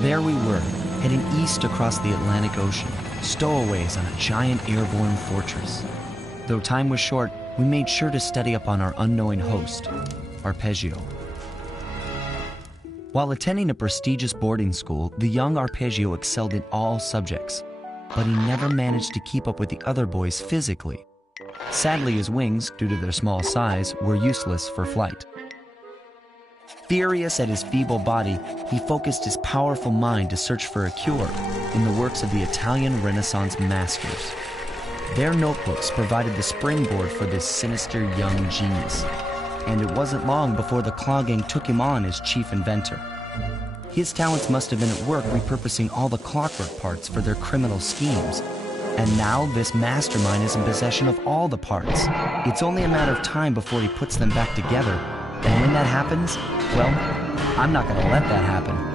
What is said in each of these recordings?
There we were, heading east across the Atlantic Ocean, stowaways on a giant airborne fortress. Though time was short, we made sure to study up on our unknowing host, Arpeggio. While attending a prestigious boarding school, the young Arpeggio excelled in all subjects, but he never managed to keep up with the other boys physically. Sadly, his wings, due to their small size, were useless for flight. Furious at his feeble body, he focused his powerful mind to search for a cure in the works of the Italian Renaissance masters. Their notebooks provided the springboard for this sinister young genius, and it wasn't long before the Claw Gang took him on as chief inventor. His talents must have been at work repurposing all the clockwork parts for their criminal schemes, and now this mastermind is in possession of all the parts. It's only a matter of time before he puts them back together. And when that happens, well, I'm not going to let that happen.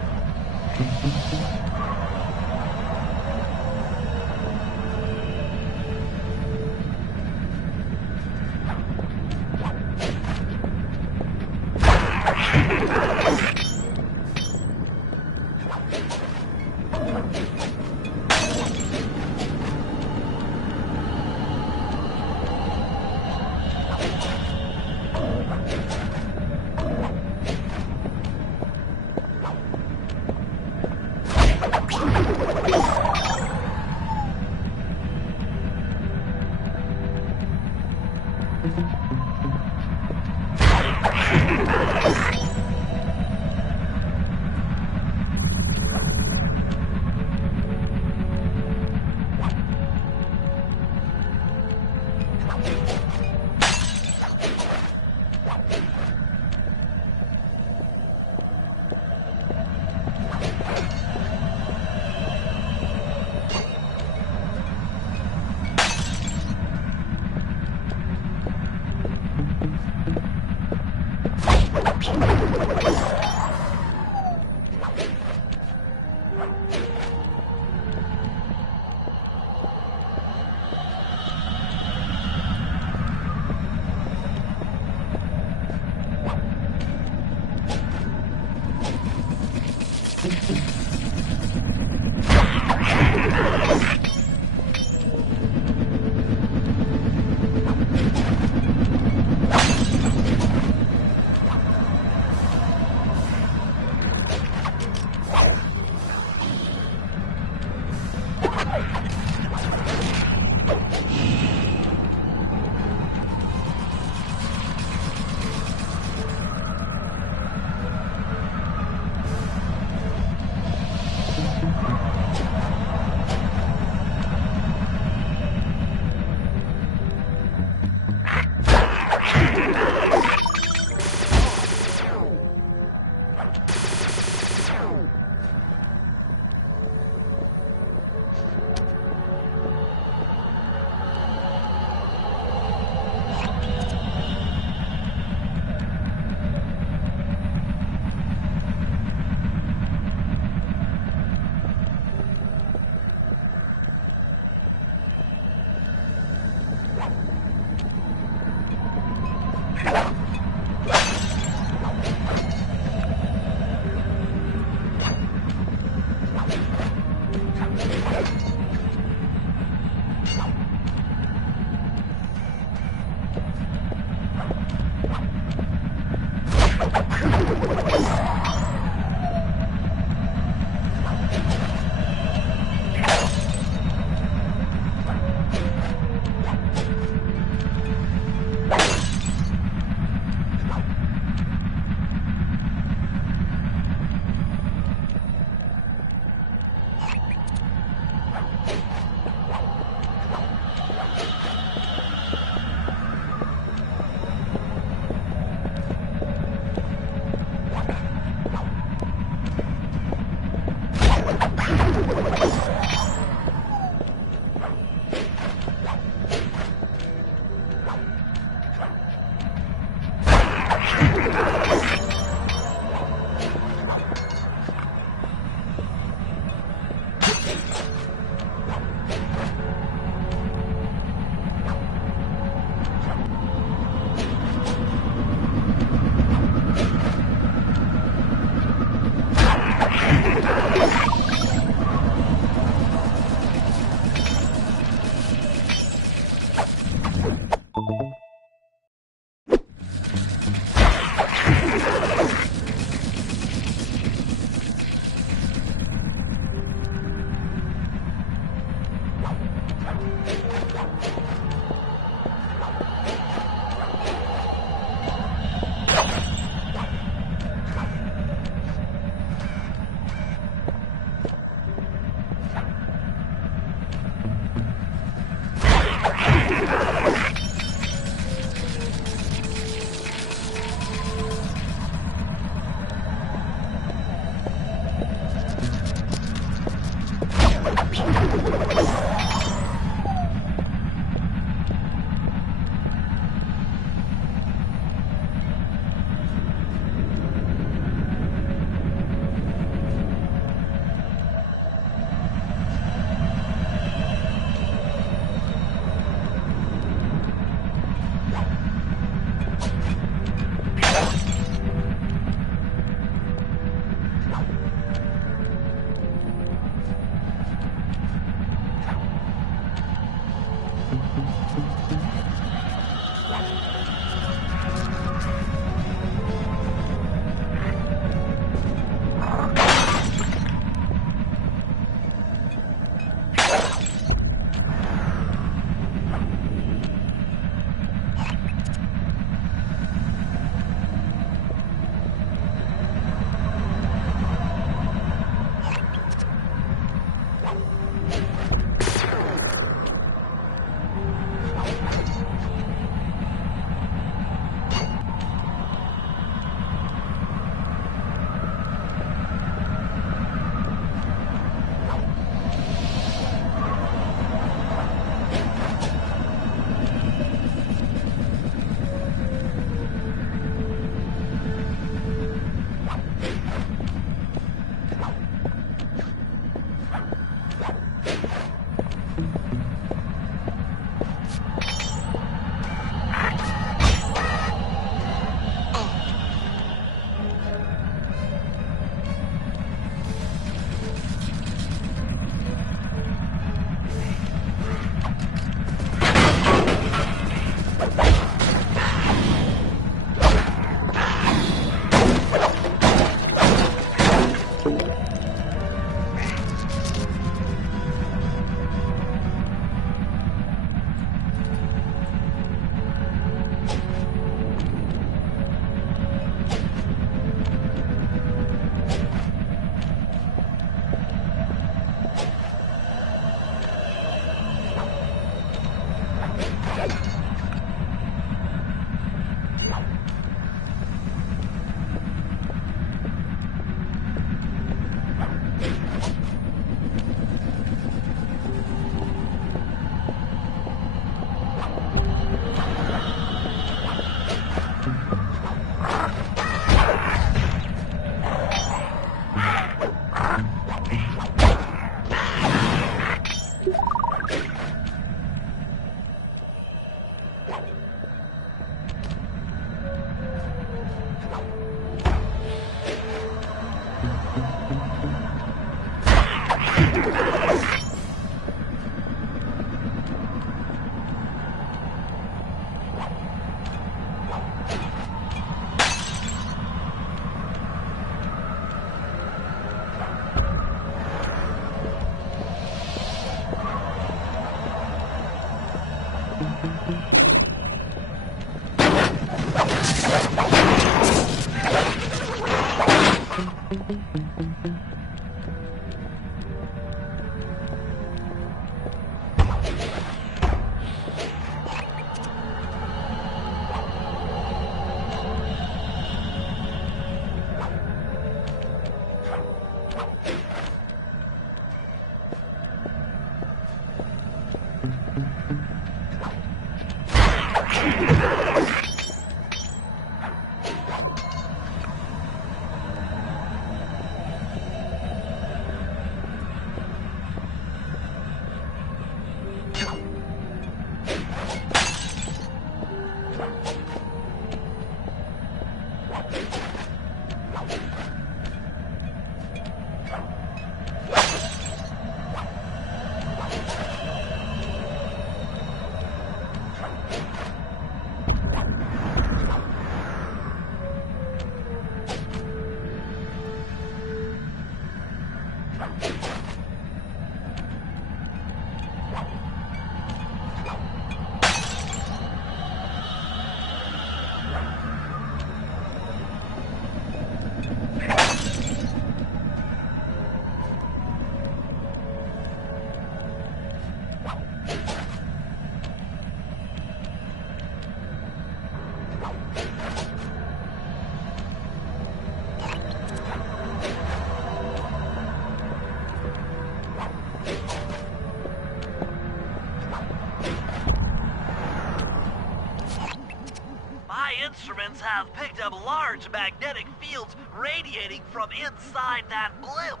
Instruments have picked up large magnetic fields radiating from inside that blimp.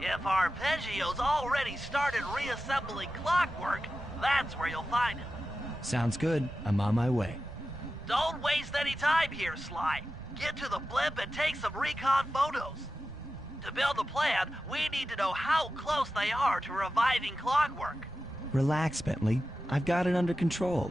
If Arpeggio's already started reassembling clockwork, that's where you'll find him. Sounds good. I'm on my way. Don't waste any time here, Sly. Get to the blimp and take some recon photos. To build a plan, we need to know how close they are to reviving clockwork. Relax, Bentley. I've got it under control.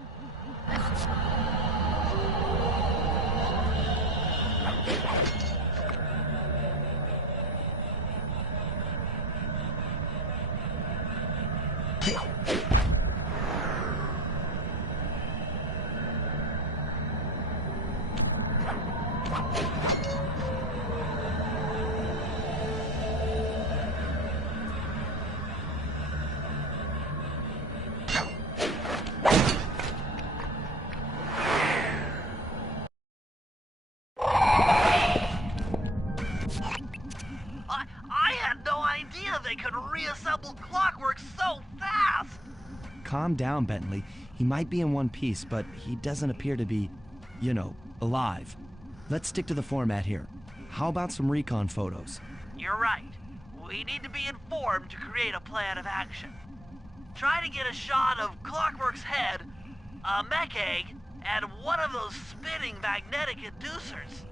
They could reassemble clockwork so fast! Calm down, Bentley. He might be in one piece, but he doesn't appear to be, you know, alive. Let's stick to the format here. How about some recon photos? You're right. We need to be informed to create a plan of action. Try to get a shot of Clockwork's head, a mech egg, and one of those spinning magnetic inducers.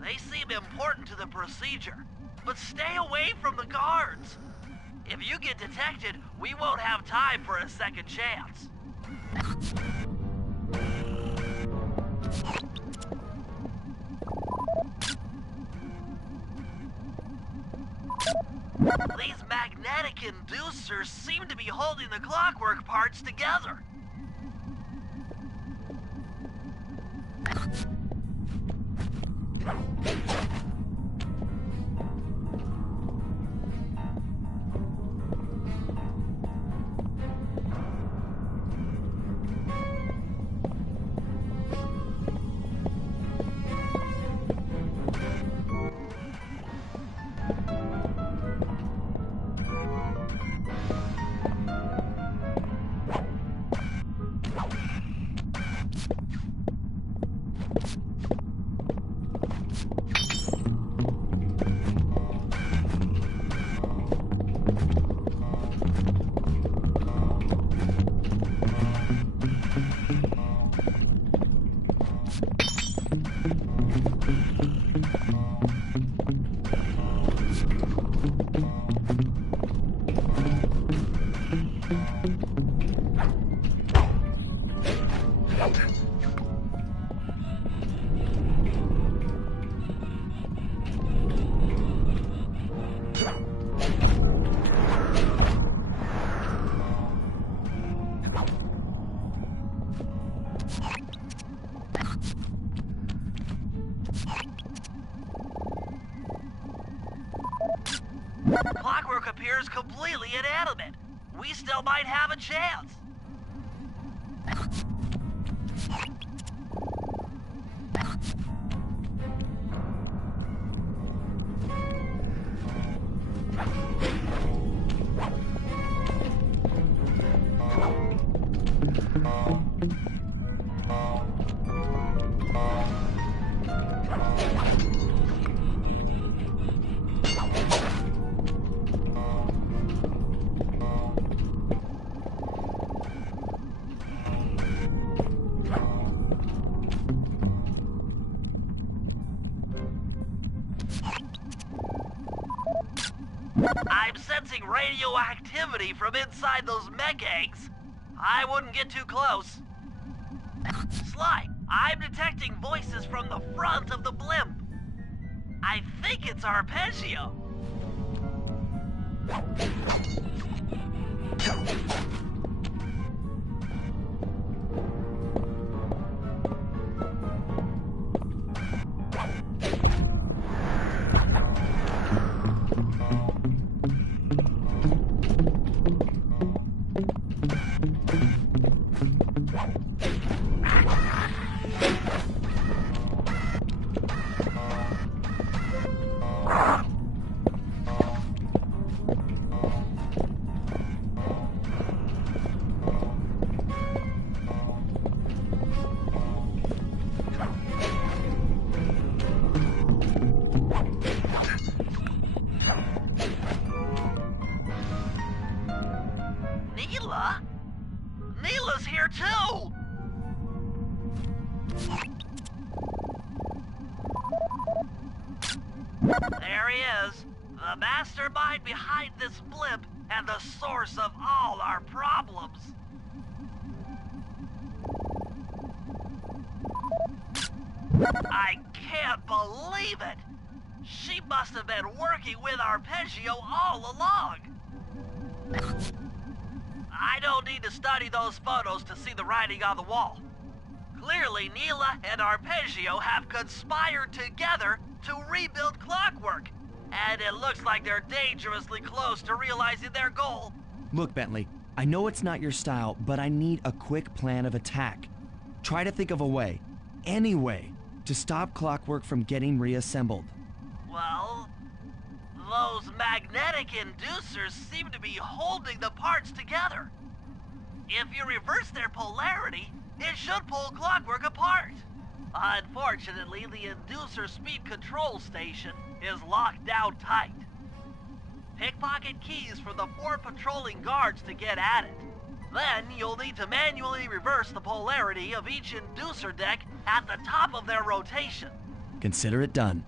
They seem important to the procedure, but stay away from the guards. If you get detected, we won't have time for a second chance. These magnetic inducers seem to be holding the clockwork parts together. Clockwork appears completely inanimate. We still might have a chance. I'm sensing radioactivity from inside those mech eggs. I wouldn't get too close. Sly, I'm detecting voices from the front of the blimp. I think it's Arpeggio. Neela's here too! There he is, the mastermind behind this blimp and the source of all our problems. I can't believe it! She must have been working with Arpeggio all along! I don't need to study those photos to see the writing on the wall. Clearly, Neela and Arpeggio have conspired together to rebuild Clockwork, and it looks like they're dangerously close to realizing their goal. Look, Bentley, I know it's not your style, but I need a quick plan of attack. Try to think of a way, any way, to stop Clockwork from getting reassembled. Well, those magnetic inducers seem to be holding the parts together. If you reverse their polarity, it should pull Clockwork apart. Unfortunately, the inducer speed control station is locked down tight. Pickpocket keys from the 4 patrolling guards to get at it. Then you'll need to manually reverse the polarity of each inducer deck at the top of their rotation. Consider it done.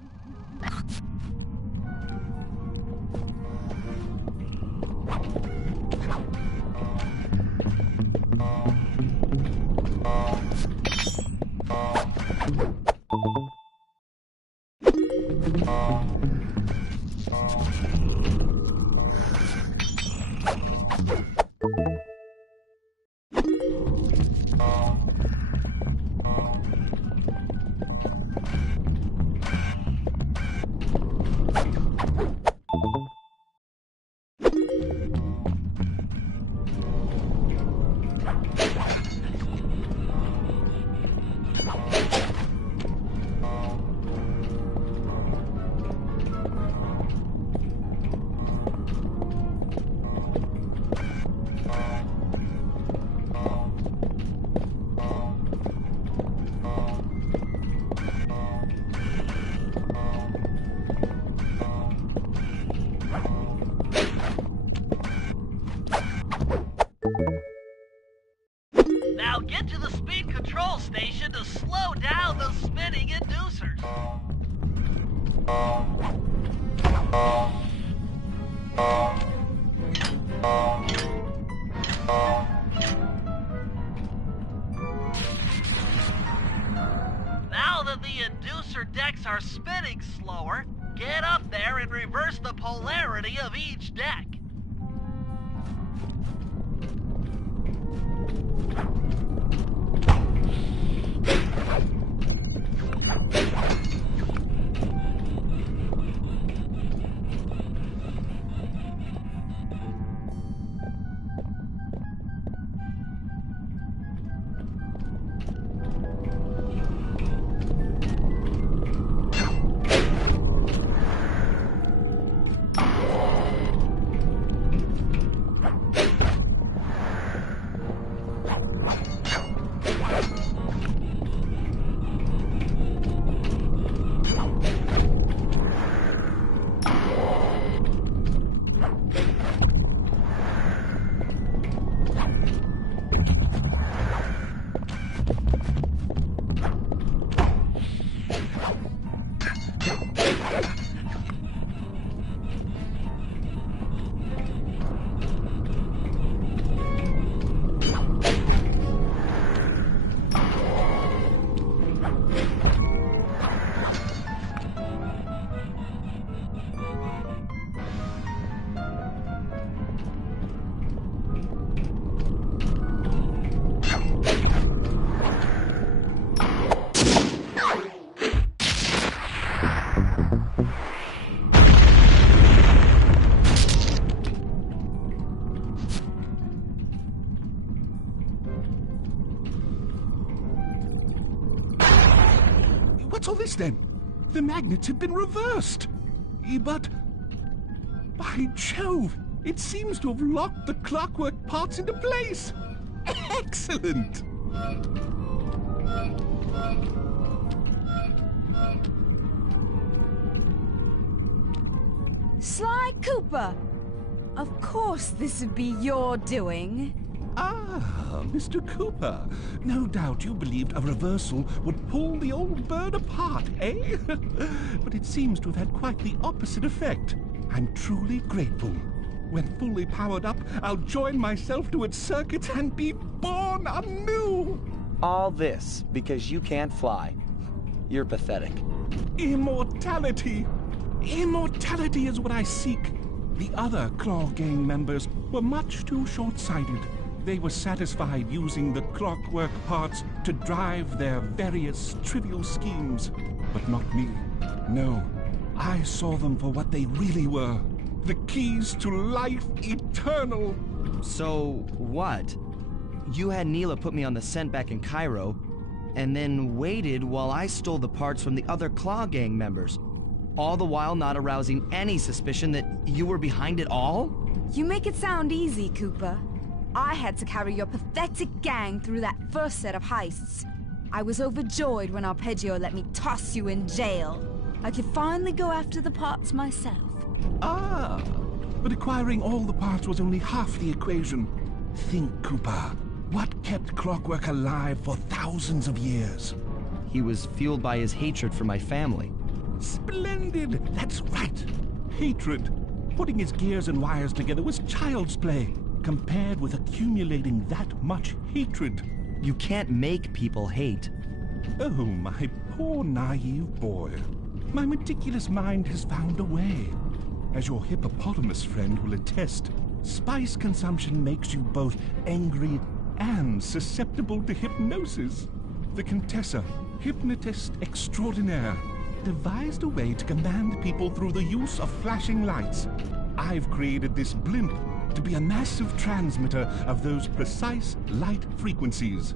Now get to the speed control station to slow down the spinning inducers. Now that the inducer decks are spinning slower, get up there and reverse the polarity of each deck. this then? The magnets have been reversed. But, by Jove, it seems to have locked the clockwork parts into place. Excellent! Sly Cooper! Of course this would be your doing. Ah, Mr. Cooper. No doubt you believed a reversal would pull the old bird apart, eh? But it seems to have had quite the opposite effect. I'm truly grateful. When fully powered up, I'll join myself to its circuits and be born anew! All this because you can't fly. You're pathetic. Immortality! Immortality is what I seek. The other Claw Gang members were much too short-sighted. They were satisfied using the clockwork parts to drive their various trivial schemes. But not me. No, I saw them for what they really were. The keys to life eternal. So, what? You had Neela put me on the scent back in Cairo, and then waited while I stole the parts from the other Claw Gang members, all the while not arousing any suspicion that you were behind it all? You make it sound easy, Cooper. I had to carry your pathetic gang through that first set of heists. I was overjoyed when Arpeggio let me toss you in jail. I could finally go after the parts myself. Ah, but acquiring all the parts was only half the equation. Think, Cooper. What kept Clockwork alive for thousands of years? He was fueled by his hatred for my family. Splendid! That's right. Hatred. Putting his gears and wires together was child's play, compared with accumulating that much hatred. You can't make people hate. Oh, my poor naive boy. My meticulous mind has found a way. As your hippopotamus friend will attest, spice consumption makes you both angry and susceptible to hypnosis. The Contessa, hypnotist extraordinaire, devised a way to command people through the use of flashing lights. I've created this blimp to be a massive transmitter of those precise light frequencies.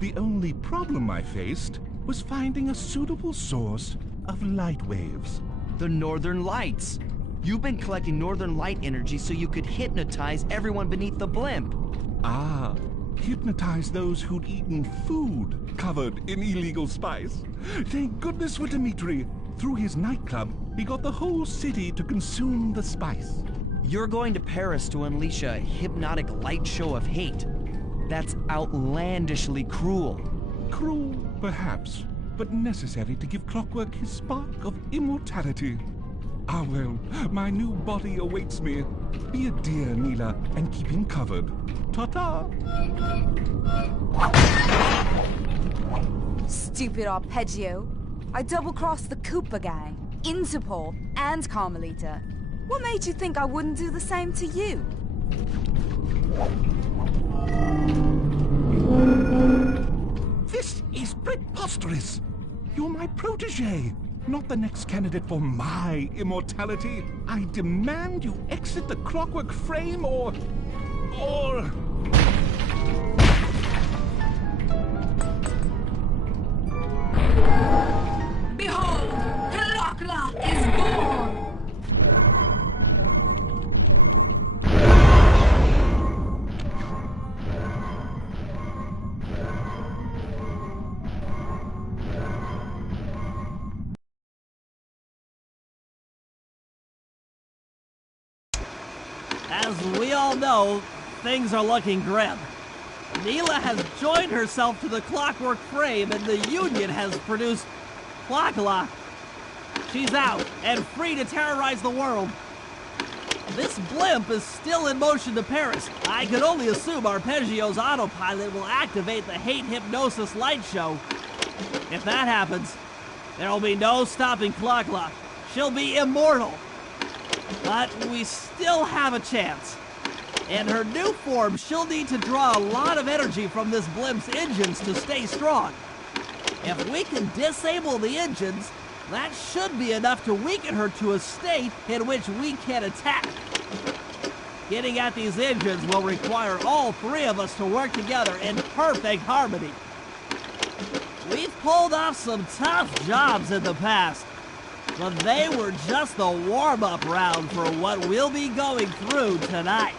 The only problem I faced was finding a suitable source of light waves. The Northern Lights. You've been collecting Northern Light energy so you could hypnotize everyone beneath the blimp. Ah, hypnotize those who'd eaten food covered in illegal spice. Thank goodness for Dmitri. Through his nightclub, he got the whole city to consume the spice. You're going to Paris to unleash a hypnotic light show of hate. That's outlandishly cruel. Cruel, perhaps, but necessary to give Clockwork his spark of immortality. Ah well, my new body awaits me. Be a dear, Neela, and keep him covered. Ta-ta! Stupid Arpeggio. I double-crossed the Cooper gang, Interpol, and Carmelita. What made you think I wouldn't do the same to you? This is preposterous! You're my protege, not the next candidate for my immortality. I demand you exit the Clockwork frame or... Behold, Clockla is born! As we all know, things are looking grim. Neela has joined herself to the Clockwork frame and the Union has produced Clockla. She's out and free to terrorize the world. This blimp is still in motion to Paris. I can only assume Arpeggio's autopilot will activate the hate hypnosis light show. If that happens, there will be no stopping Clockla. She'll be immortal. But we still have a chance. In her new form, she'll need to draw a lot of energy from this blimp's engines to stay strong. If we can disable the engines, that should be enough to weaken her to a state in which we can attack. Getting at these engines will require all three of us to work together in perfect harmony. We've pulled off some tough jobs in the past, but they were just the warm-up round for what we'll be going through tonight.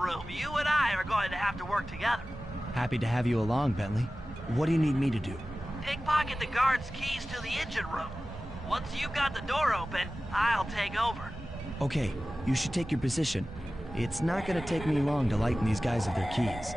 Room, you and I are going to have to work together. Happy to have you along, Bentley. What do you need me to do? Pickpocket the guard's keys to the engine room. Once you've got the door open, I'll take over. Okay, you should take your position. It's not gonna take me long to lighten these guys of their keys.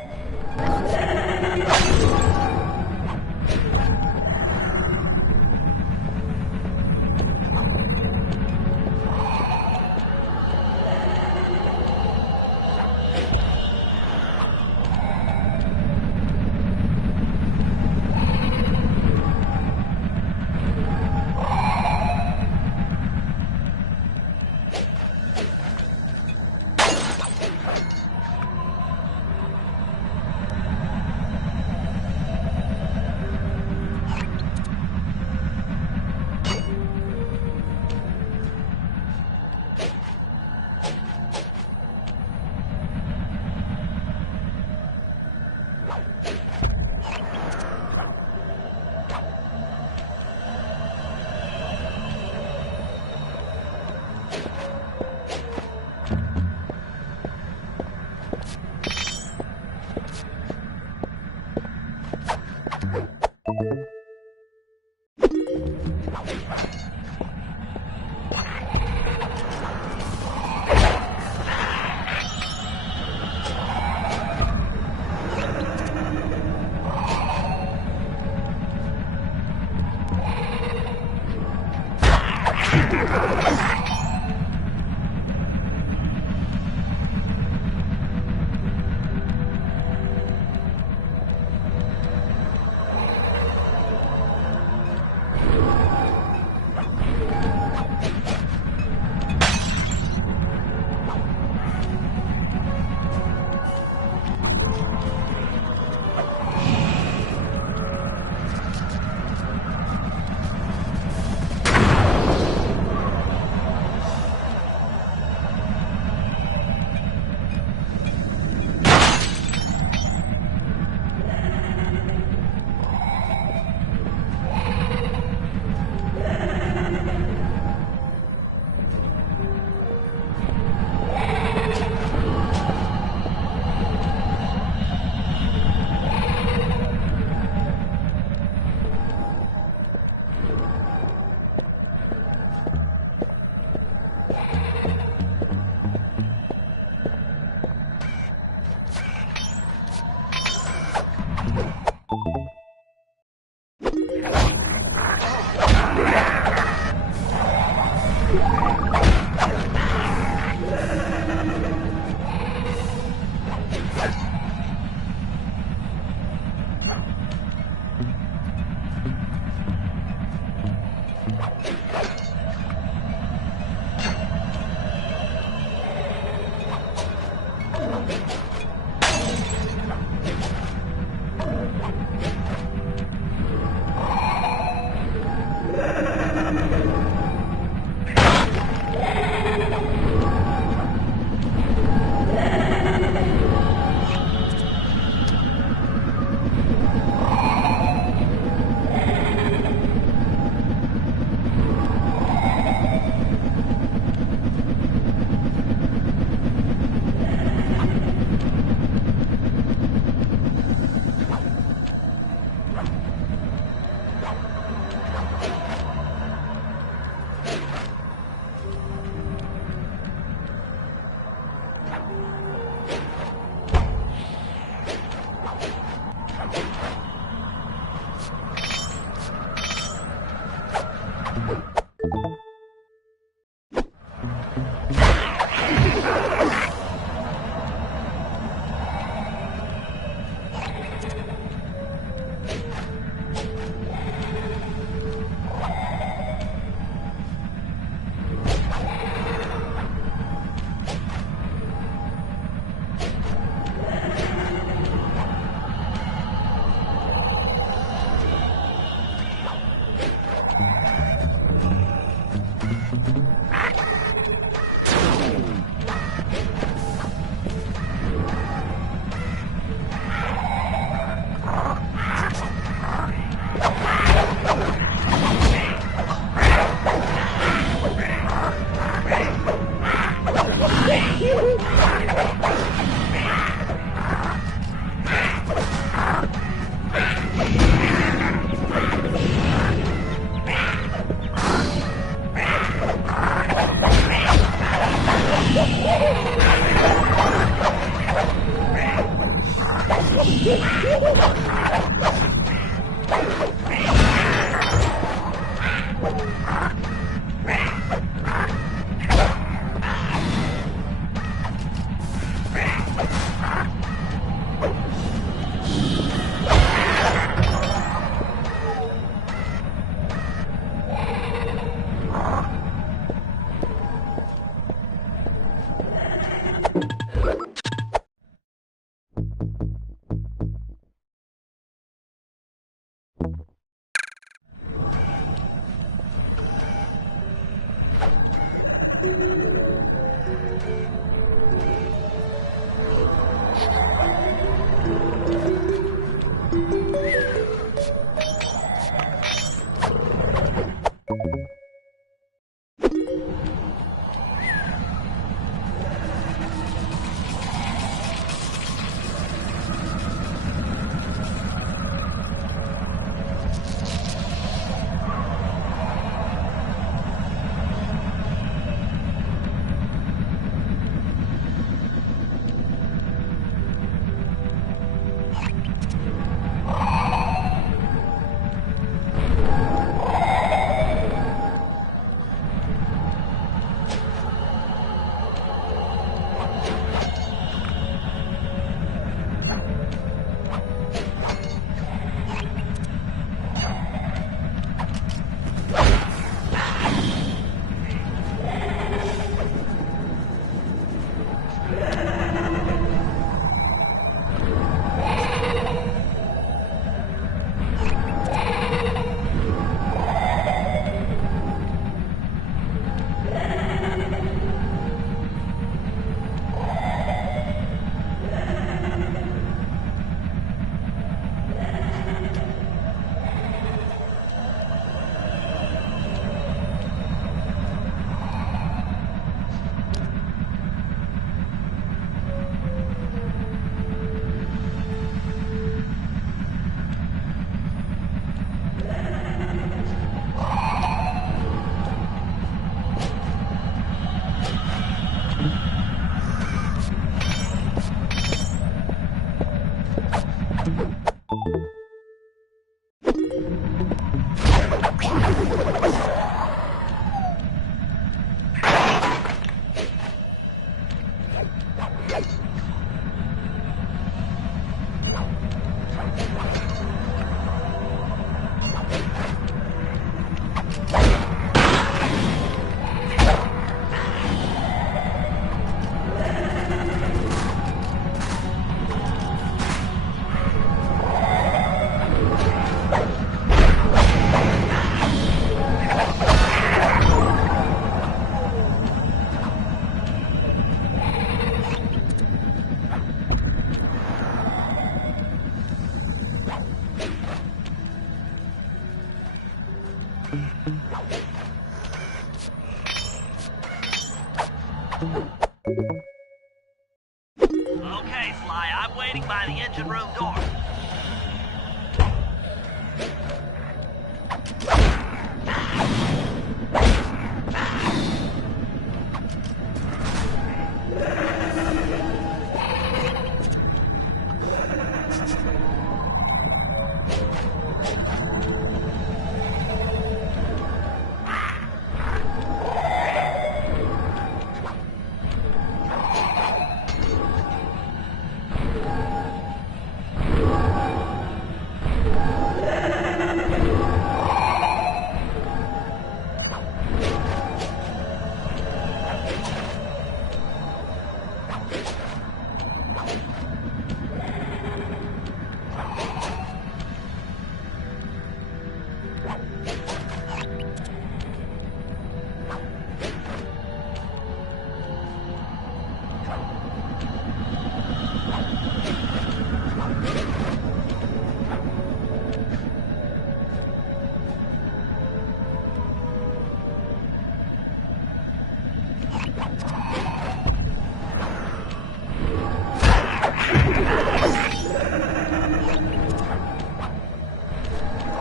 Okay, Sly, I'm waiting by the engine room door.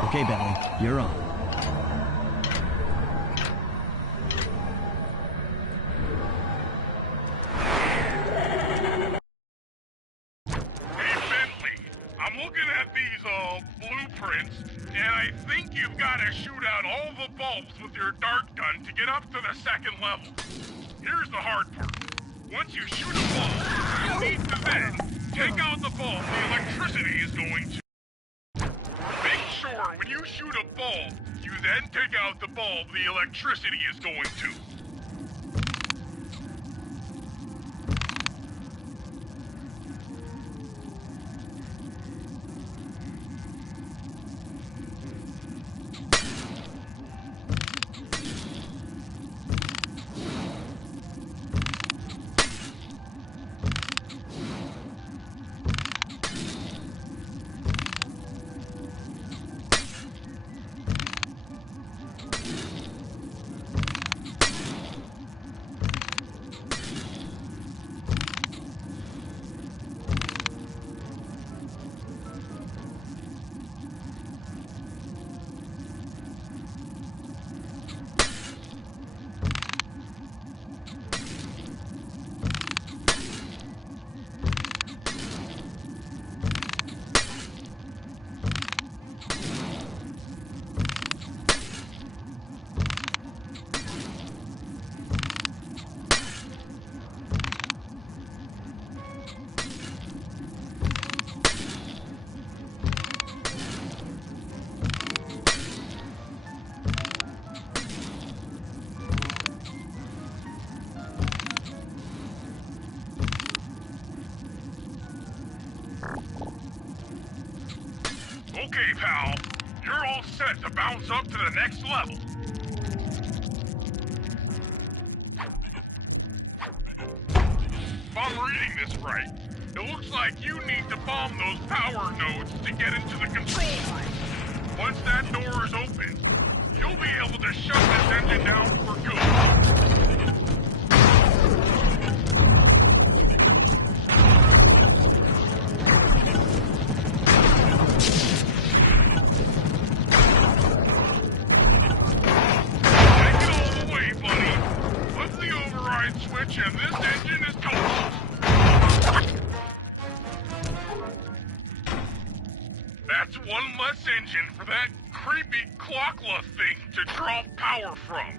Okay, Bentley, you're on. Hey, Bentley, I'm looking at these, blueprints, and I think you've got to shoot out all the bulbs with your dart gun to get up to the second level. Here's the hard part. Once you shoot a bulb, you need to then take out the bulb the electricity is going to. Make sure when you shoot a bulb, you then take out the bulb the electricity is going to. Okay, pal. You're all set to bounce up to the next level. If I'm reading this right, it looks like you need to bomb those power nodes to get into the control room. Once that door is open, you'll be able to shut this engine down for good. Switch and this engine is toast. That's one less engine for that creepy clockla thing to draw power from.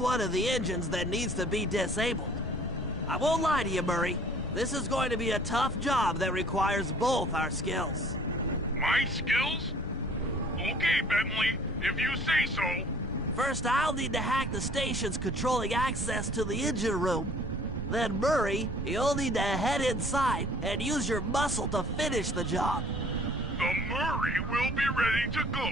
one of the engines that needs to be disabled. I won't lie to you, Murray. This is going to be a tough job that requires both our skills. My skills? Okay, Bentley, if you say so. First, I'll need to hack the stations controlling access to the engine room. Then, Murray, you'll need to head inside and use your muscle to finish the job. The Murray will be ready to go.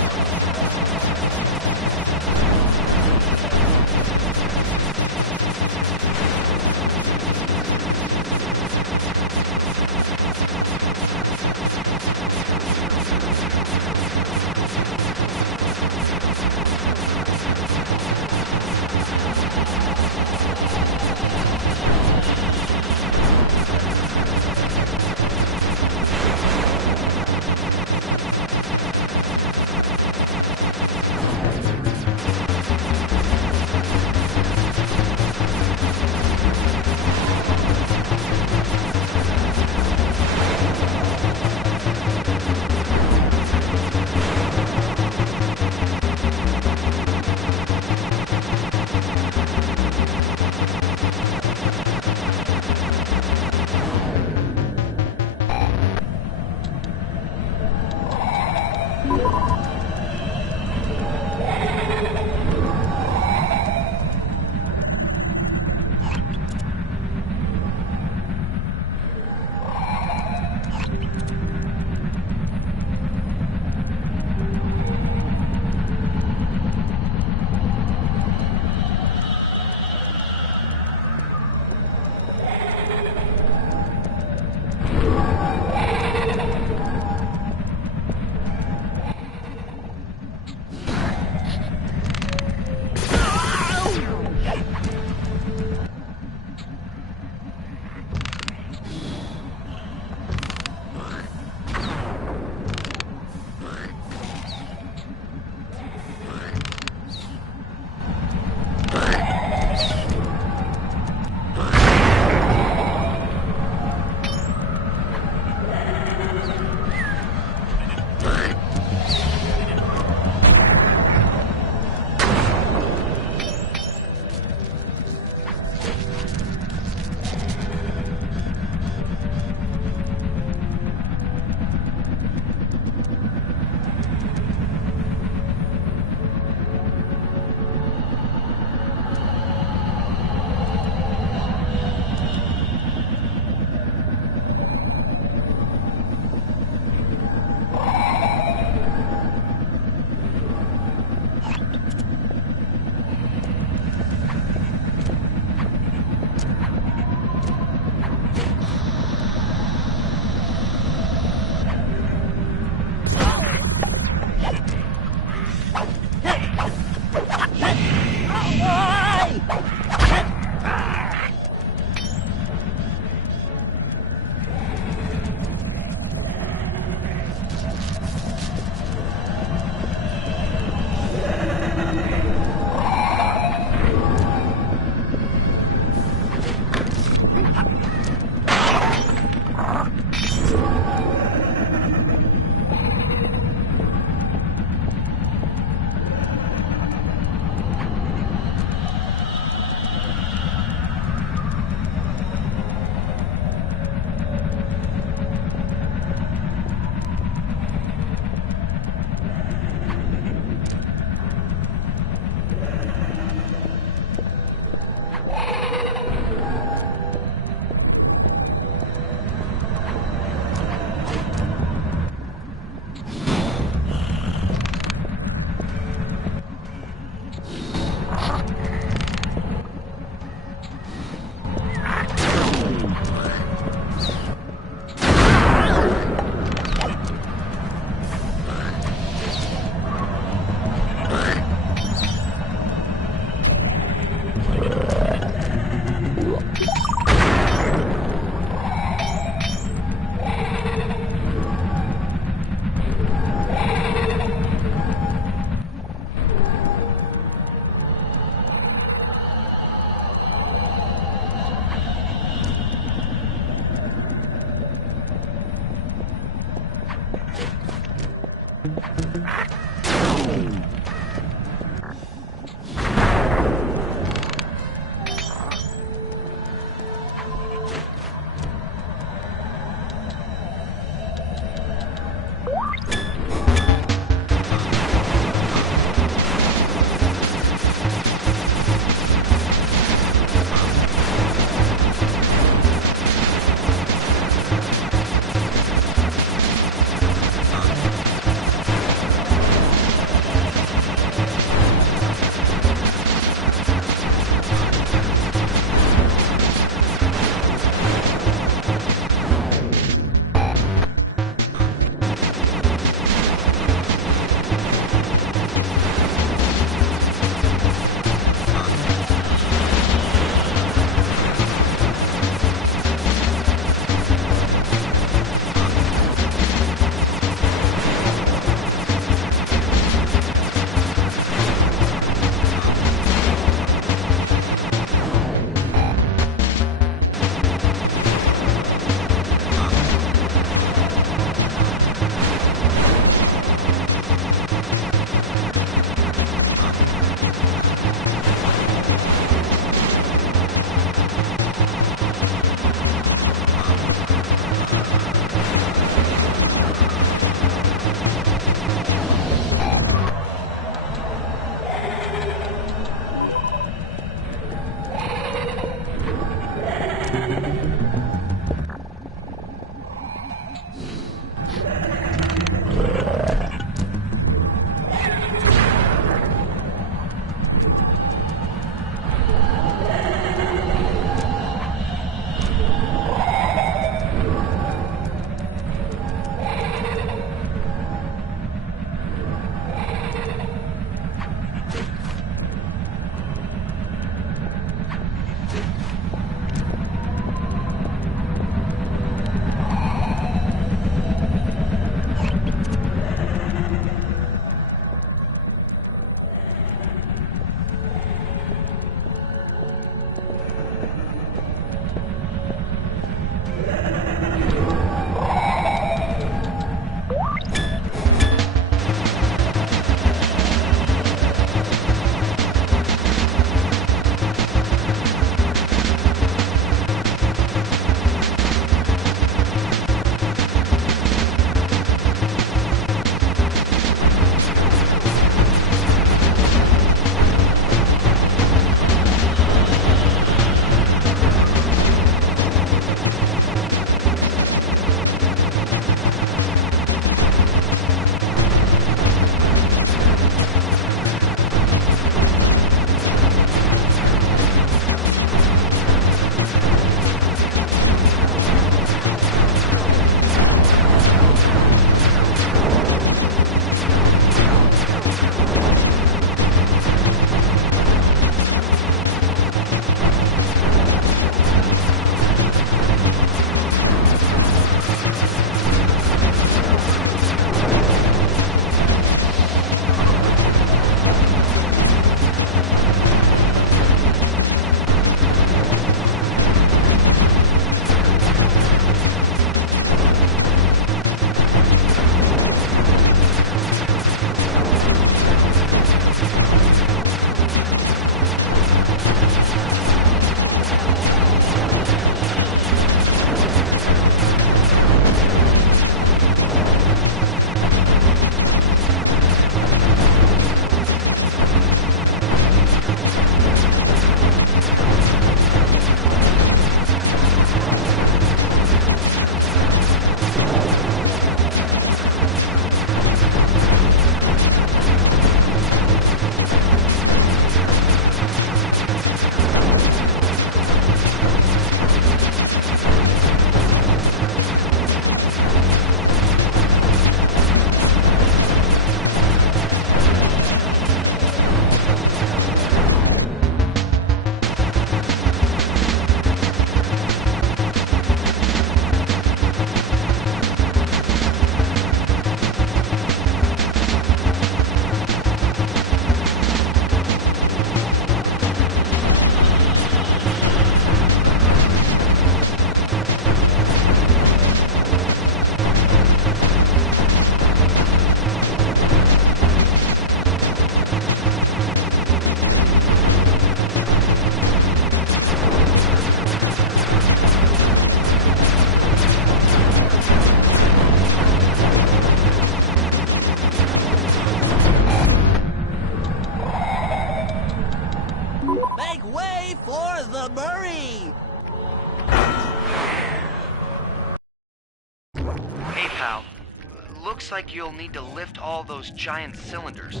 Looks like you'll need to lift all those giant cylinders.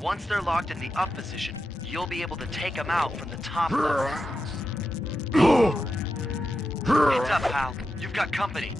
Once they're locked in the up position, you'll be able to take them out from the top level. Heads up, pal. You've got company.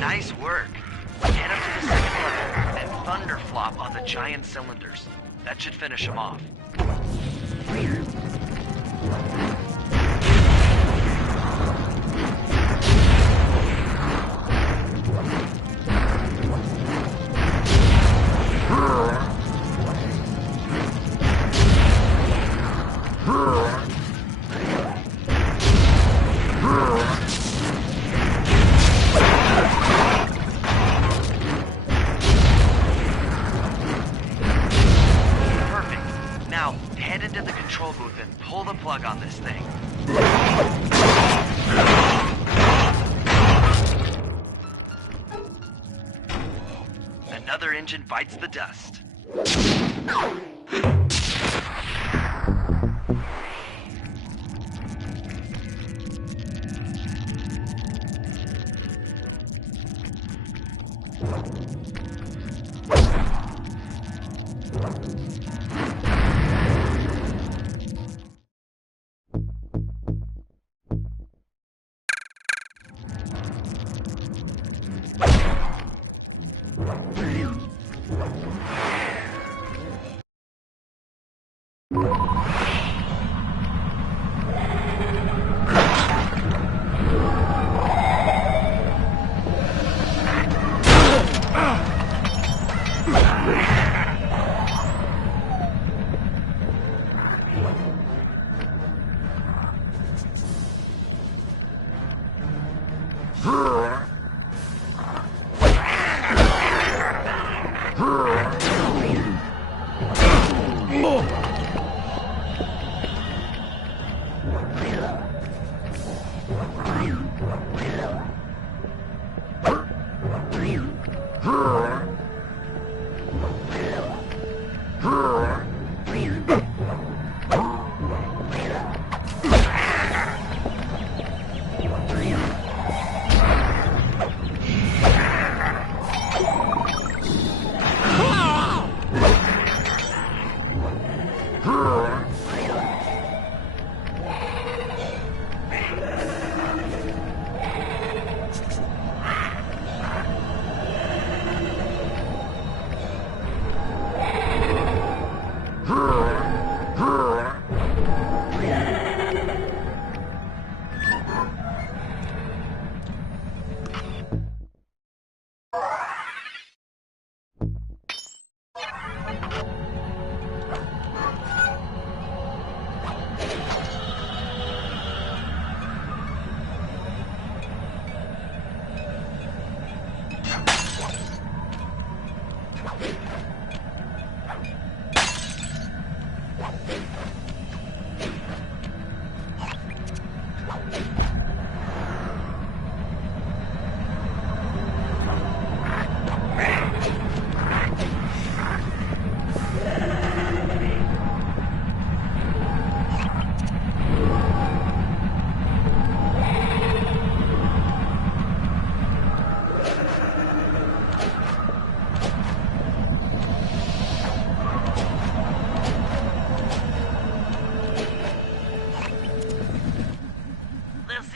Nice work. Head up to the second level and thunder flop on the giant cylinders. That should finish them off. Now, head into the control booth and pull the plug on this thing. Another engine bites the dust.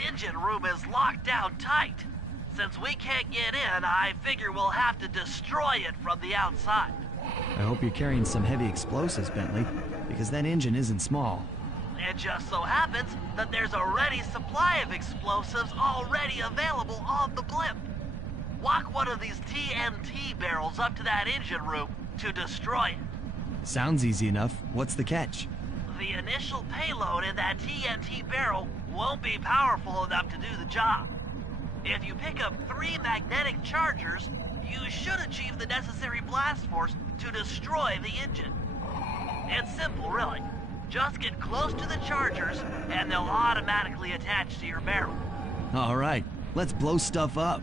engine room is locked down tight. Since we can't get in, I figure we'll have to destroy it from the outside. I hope you're carrying some heavy explosives, Bentley, because that engine isn't small. It just so happens that there's a ready supply of explosives already available on the blimp. Walk one of these TNT barrels up to that engine room to destroy it. Sounds easy enough. What's the catch? The initial payload in that TNT barrel won't be powerful enough to do the job. If you pick up 3 magnetic chargers, you should achieve the necessary blast force to destroy the engine. It's simple, really. Just get close to the chargers, and they'll automatically attach to your barrel. All right, let's blow stuff up.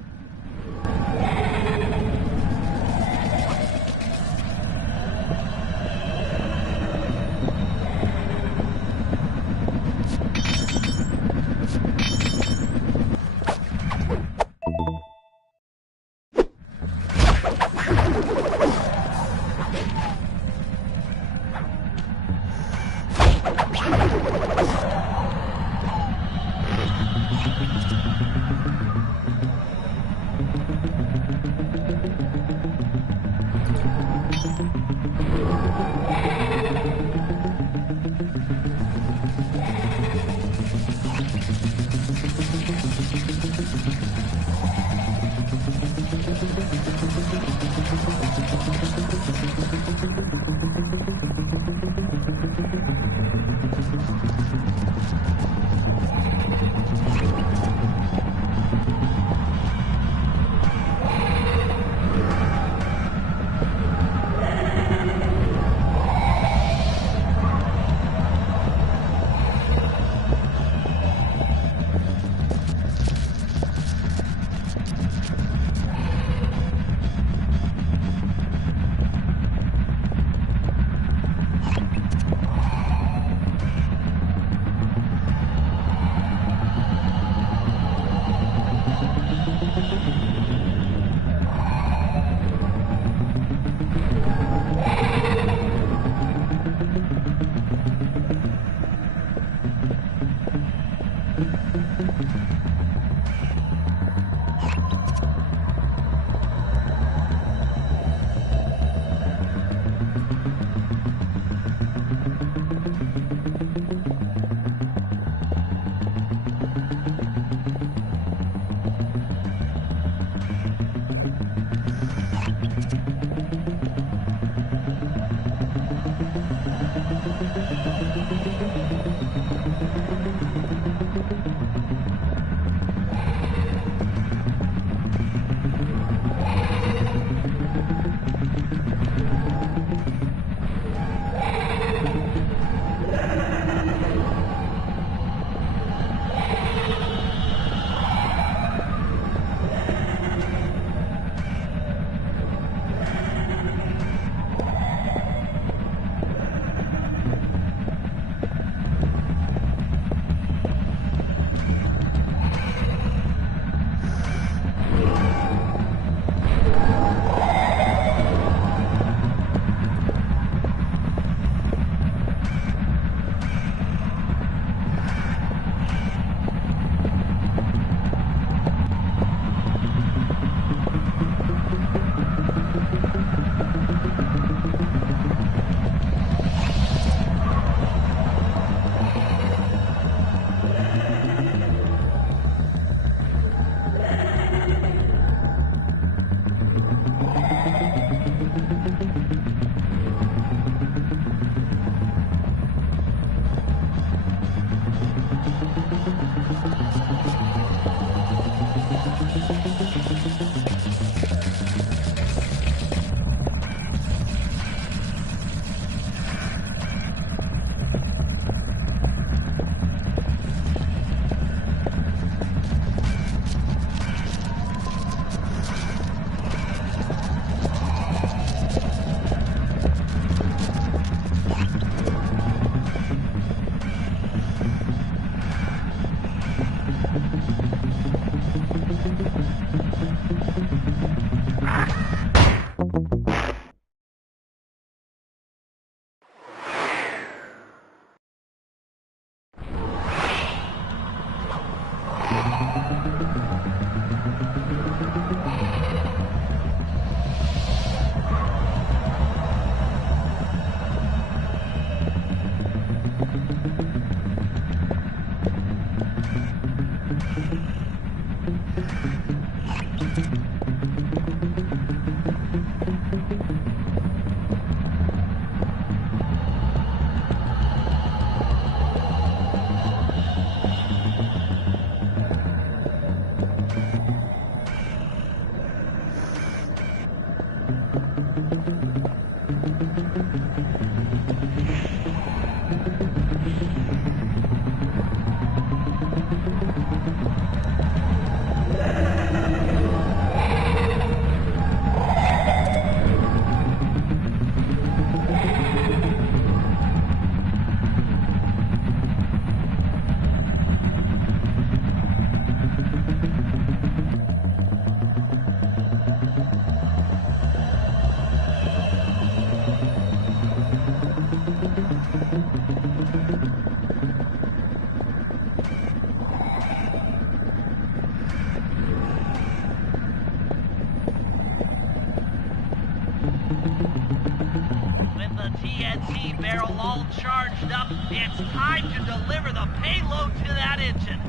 With the TNT barrel all charged up, it's time to deliver the payload to that engine.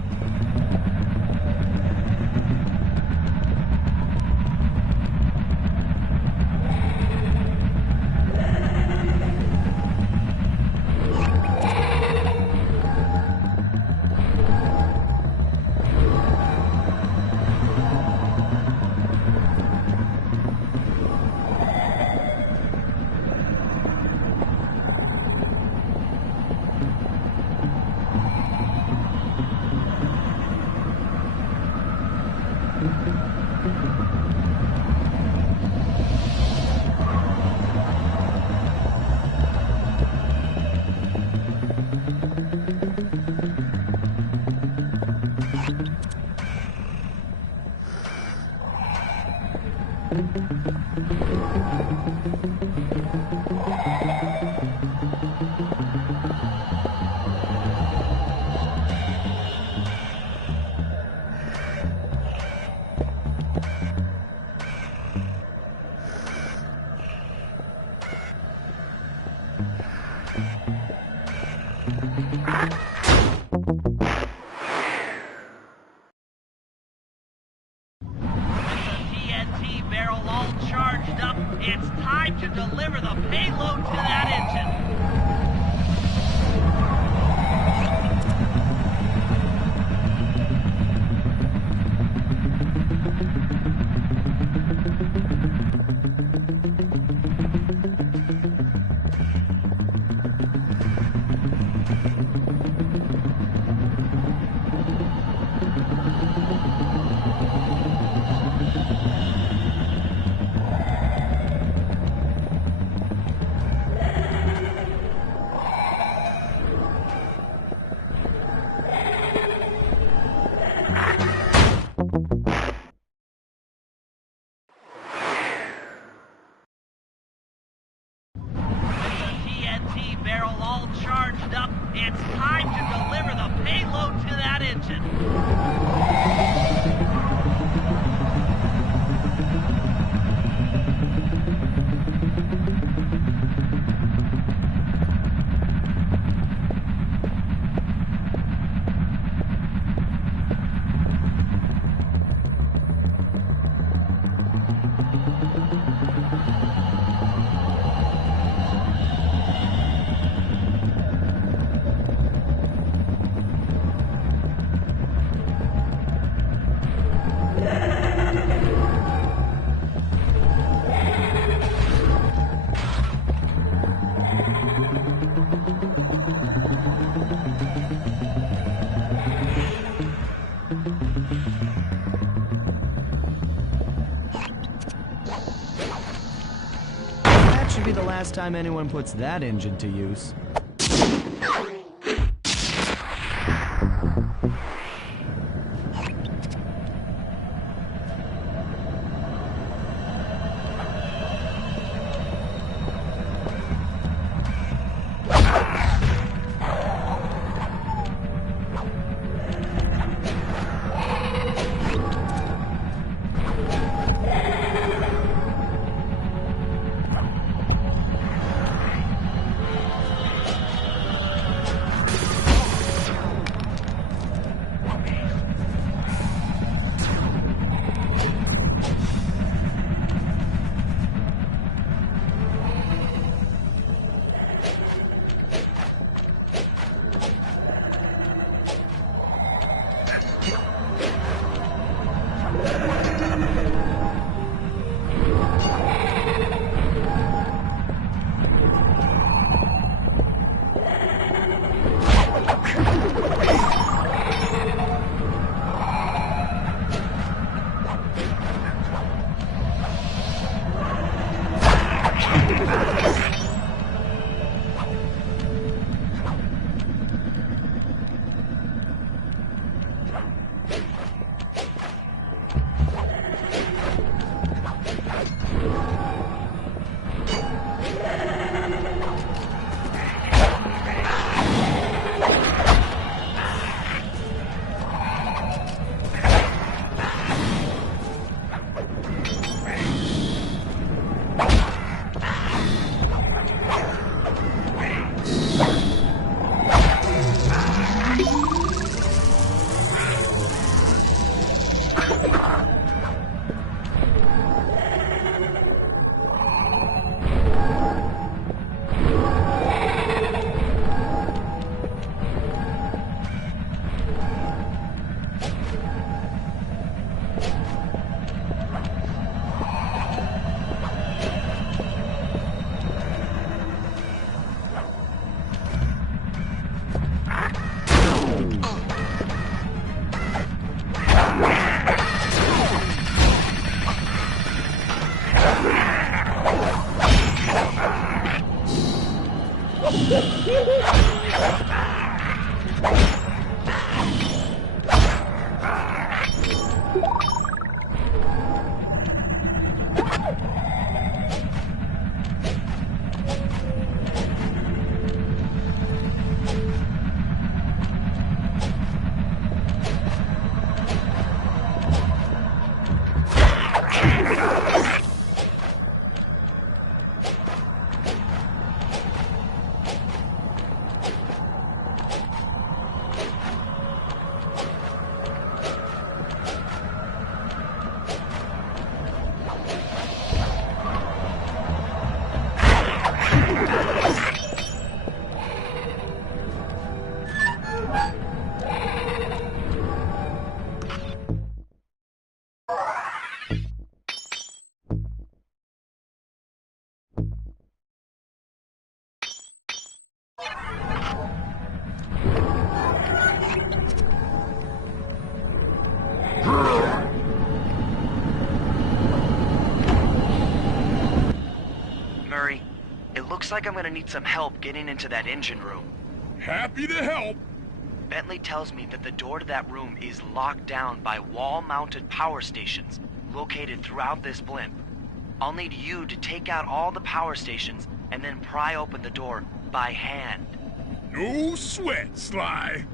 Barrel all charged up. It's time to deliver the payload to that engine. Barrel all charged up. It's time to deliver the payload to that engine. That should be the last time anyone puts that engine to use. Looks like I'm gonna need some help getting into that engine room. Happy to help. Bentley tells me that the door to that room is locked down by wall-mounted power stations located throughout this blimp. I'll need you to take out all the power stations and then pry open the door by hand. No sweat, Sly.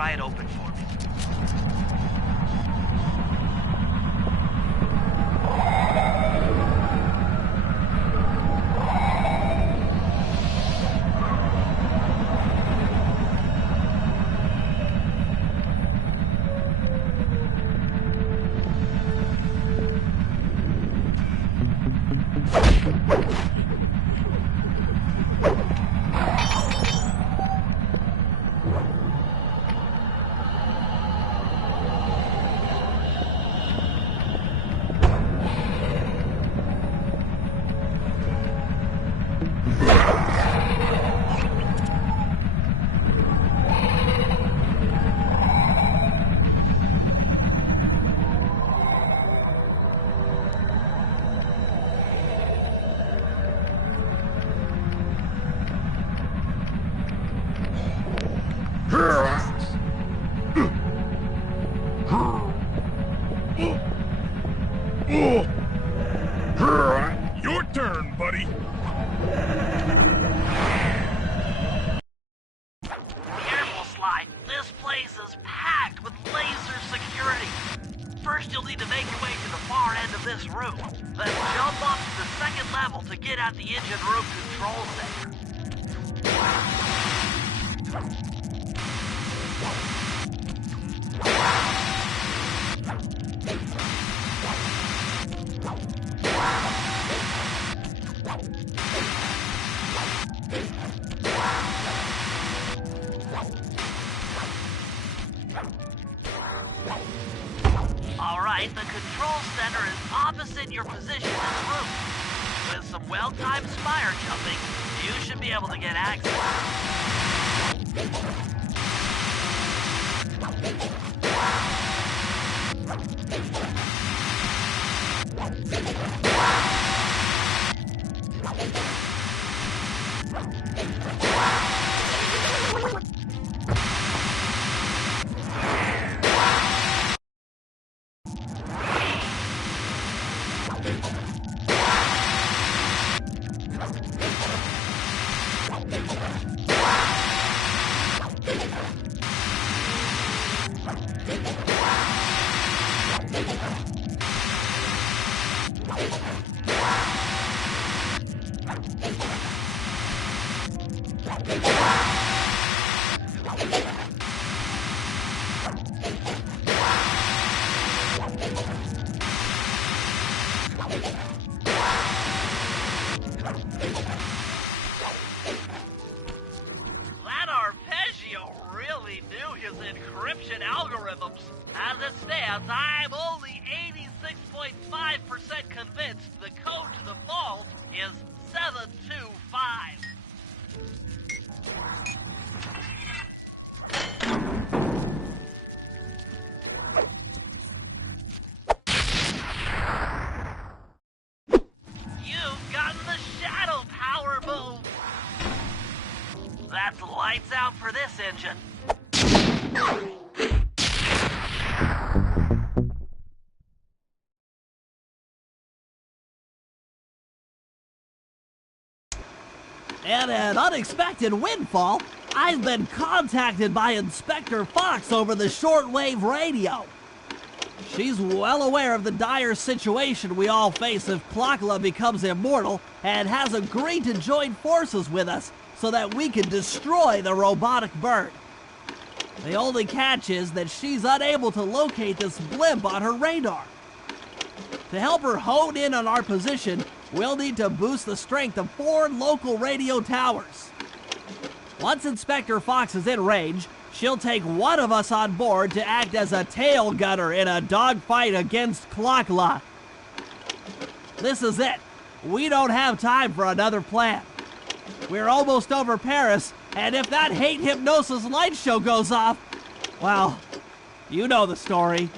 pry it open for me. Your turn, buddy. Careful, Sly. This place is packed with laser security. First, you'll need to make your way to the far end of this room. Then jump up to the second level to get at the engine room control center. Alright, the control center is opposite your position in the room. With some well-timed spire jumping, you should be able to get access. That arpeggio really knew his encryption algorithms. As it stands, I'm only 86.5% convinced the code to the vault is 725. You've gotten the shadow power move. That's lights out for this engine. And an unexpected windfall, I've been contacted by Inspector Fox over the shortwave radio. She's well aware of the dire situation we all face if Klakla becomes immortal and has agreed to join forces with us so that we can destroy the robotic bird. The only catch is that she's unable to locate this blimp on her radar. To help her hone in on our position, we'll need to boost the strength of 4 local radio towers. Once Inspector Fox is in range, she'll take one of us on board to act as a tail gunner in a dogfight against Klakla. This is it. We don't have time for another plan. We're almost over Paris, and if that hate hypnosis light show goes off, well, you know the story.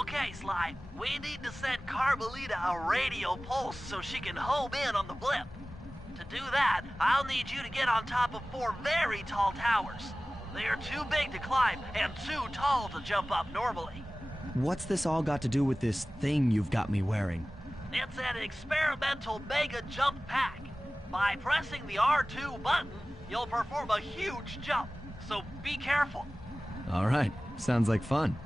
Okay, Sly, we need to send Carmelita a radio pulse so she can home in on the blimp. To do that, I'll need you to get on top of 4 very tall towers. They are too big to climb and too tall to jump up normally. What's this all got to do with this thing you've got me wearing? It's an experimental mega jump pack. By pressing the R2 button, you'll perform a huge jump, so be careful. All right, sounds like fun.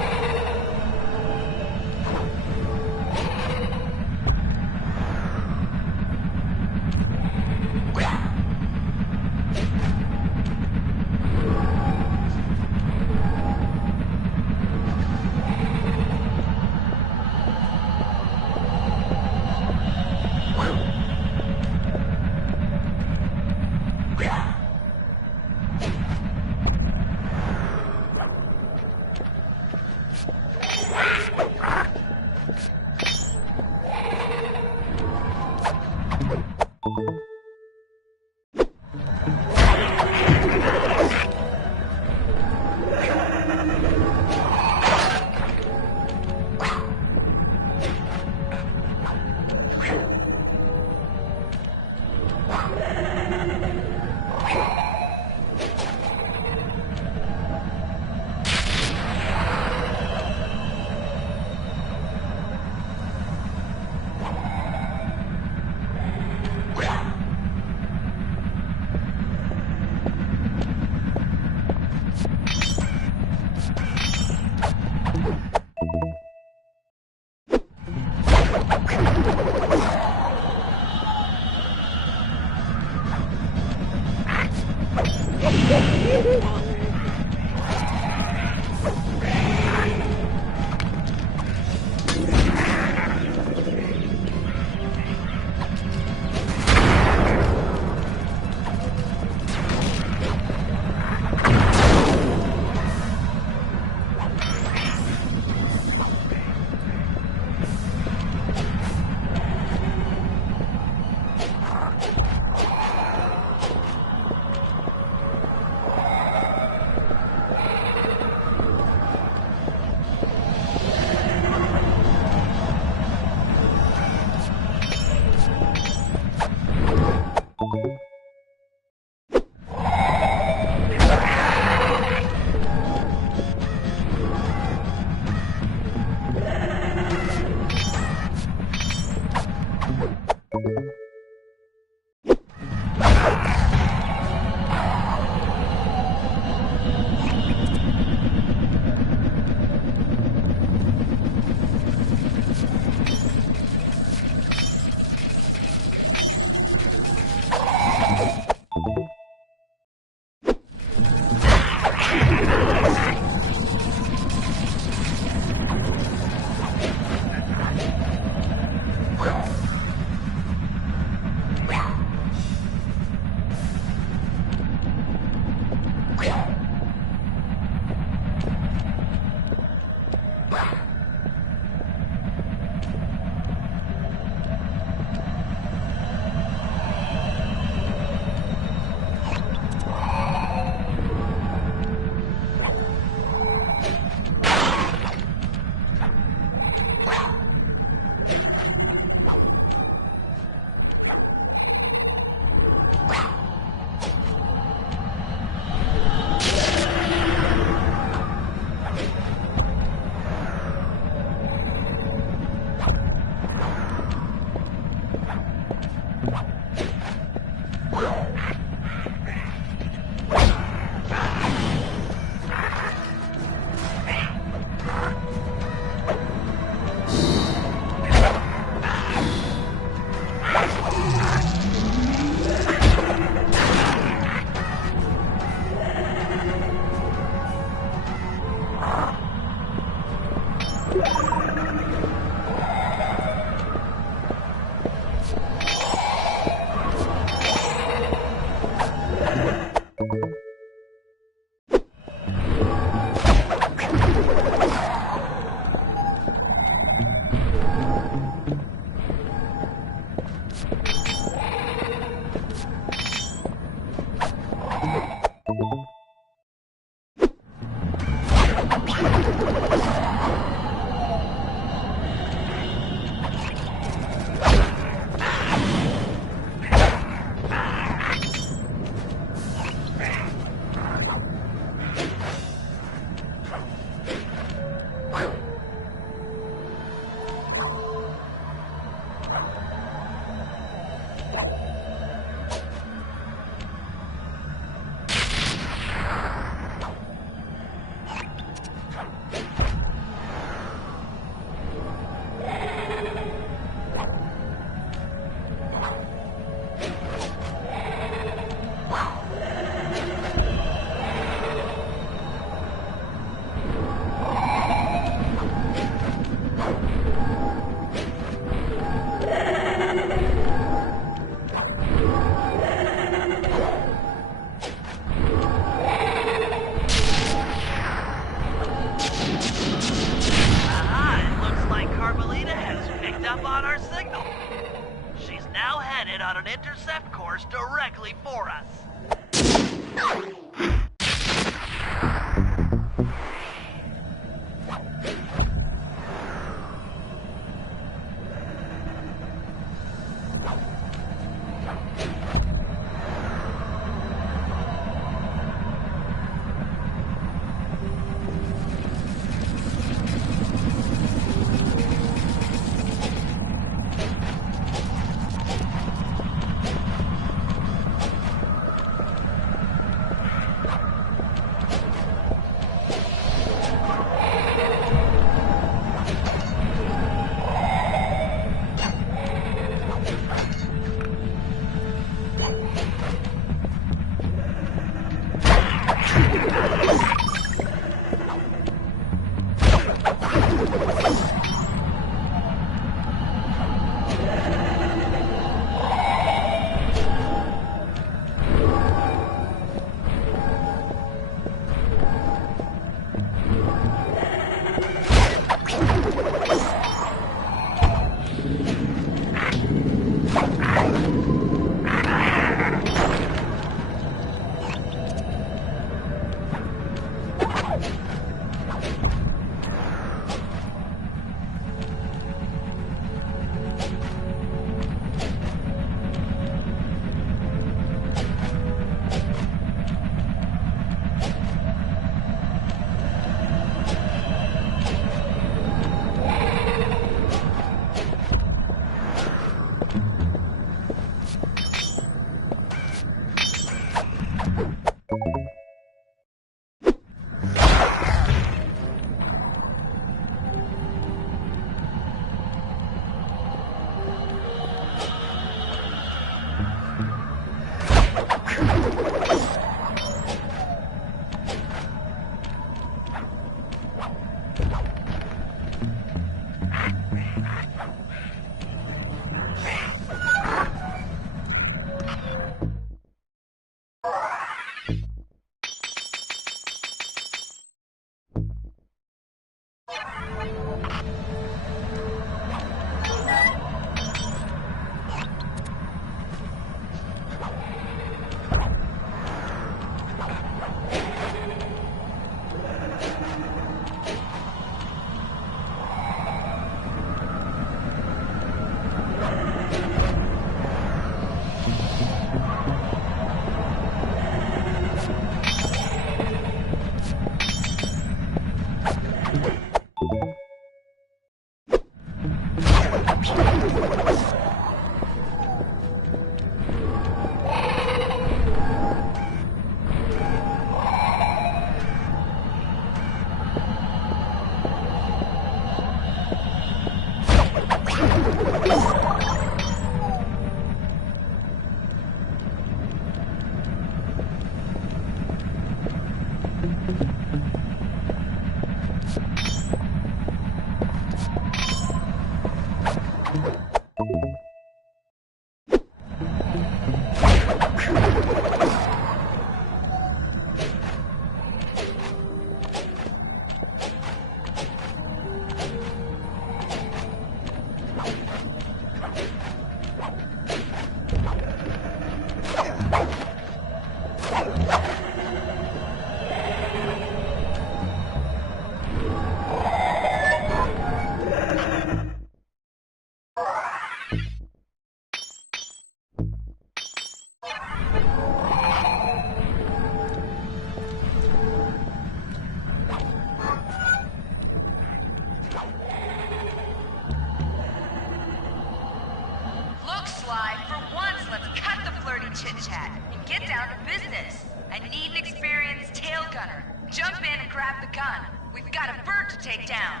chit-chat and get down to business. I need an experienced tail gunner. Jump in and grab the gun. We've got a bird to take down.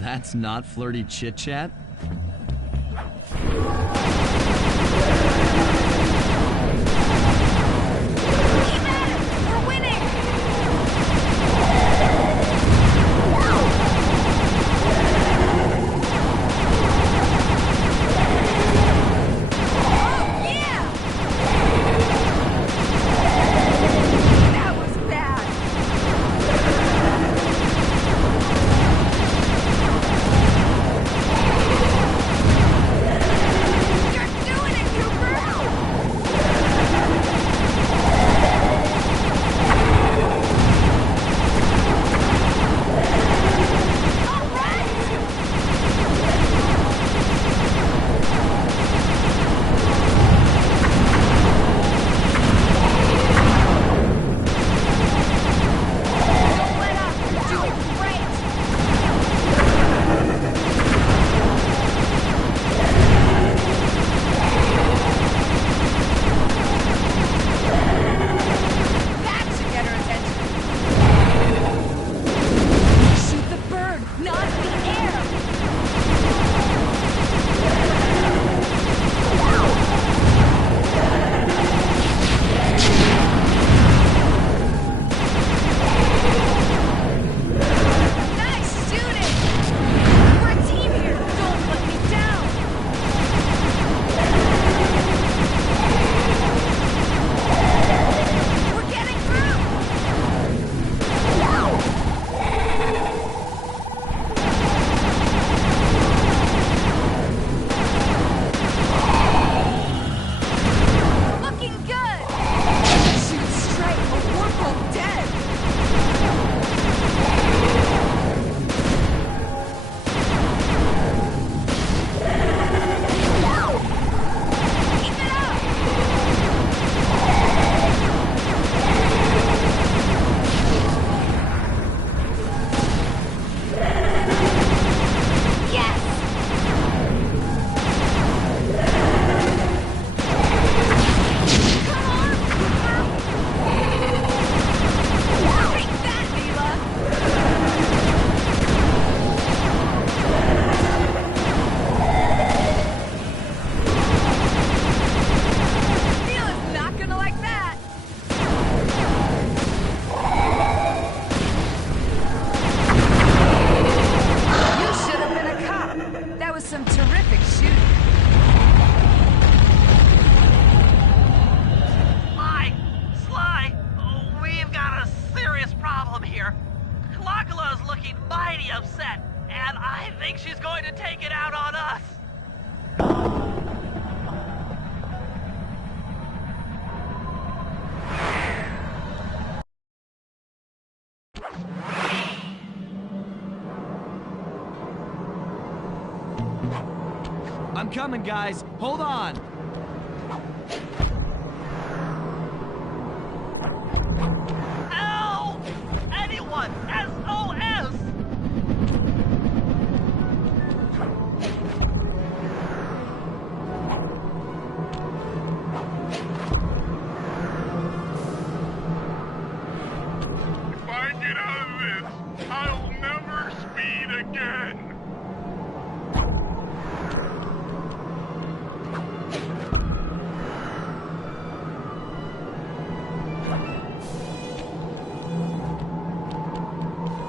That's not flirty chit-chat? Keep at it! We're winning! Oh, yeah! That was bad. You're doing it, Cooper! think she's going to take it out on us. I'm coming, guys. Hold on. Help! Anyone! SOS! If I get out of this, I'll never speed again.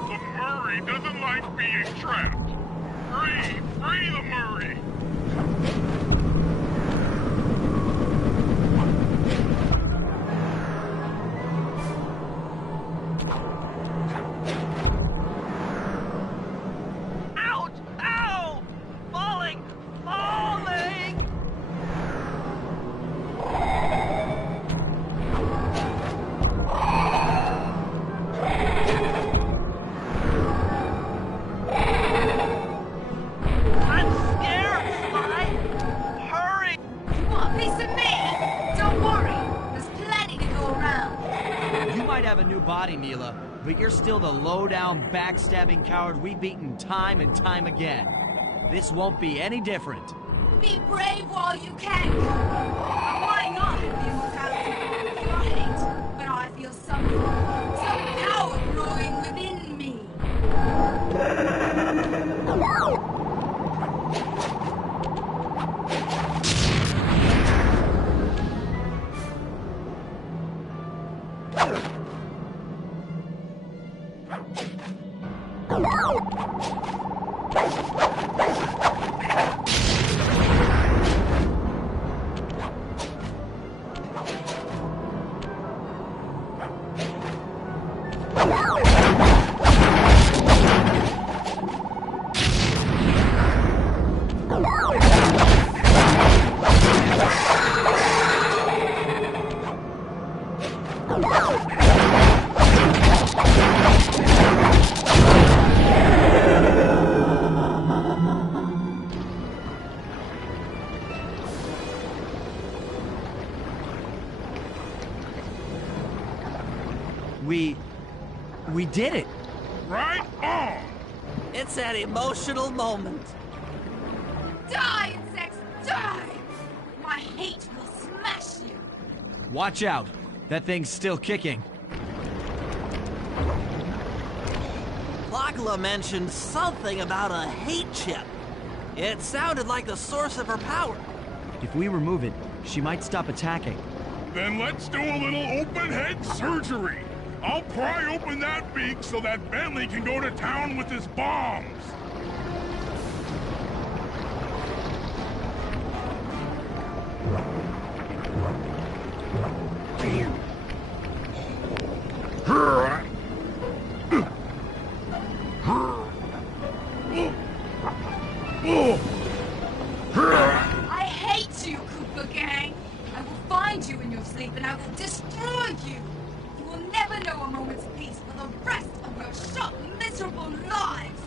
The Murray doesn't like being trapped. Free the Murray. Ouch! Ow! Falling! Falling! I'm scared, Spy! Hurry! You want a piece of me? Don't worry. There's plenty to go around. You might have a new body, Mila, but you're still the low-down, backstabbing coward we've beaten time and time again. This won't be any different. Be brave while you can. I might not have the immortality of your hate, but I feel some power growing within me. We did it. Right on. It's an emotional moment. Die, insects, die! My hate will smash you. Watch out. That thing's still kicking. Lagla mentioned something about a hate chip. It sounded like the source of her power. If we remove it, she might stop attacking. Then let's do a little open head surgery. I'll pry open that beak so that Bentley can go to town with his bombs. I hate you, Koopa Gang. I will find you in your sleep and I will destroy you. You will never know a moment's peace for the rest of your short, miserable lives.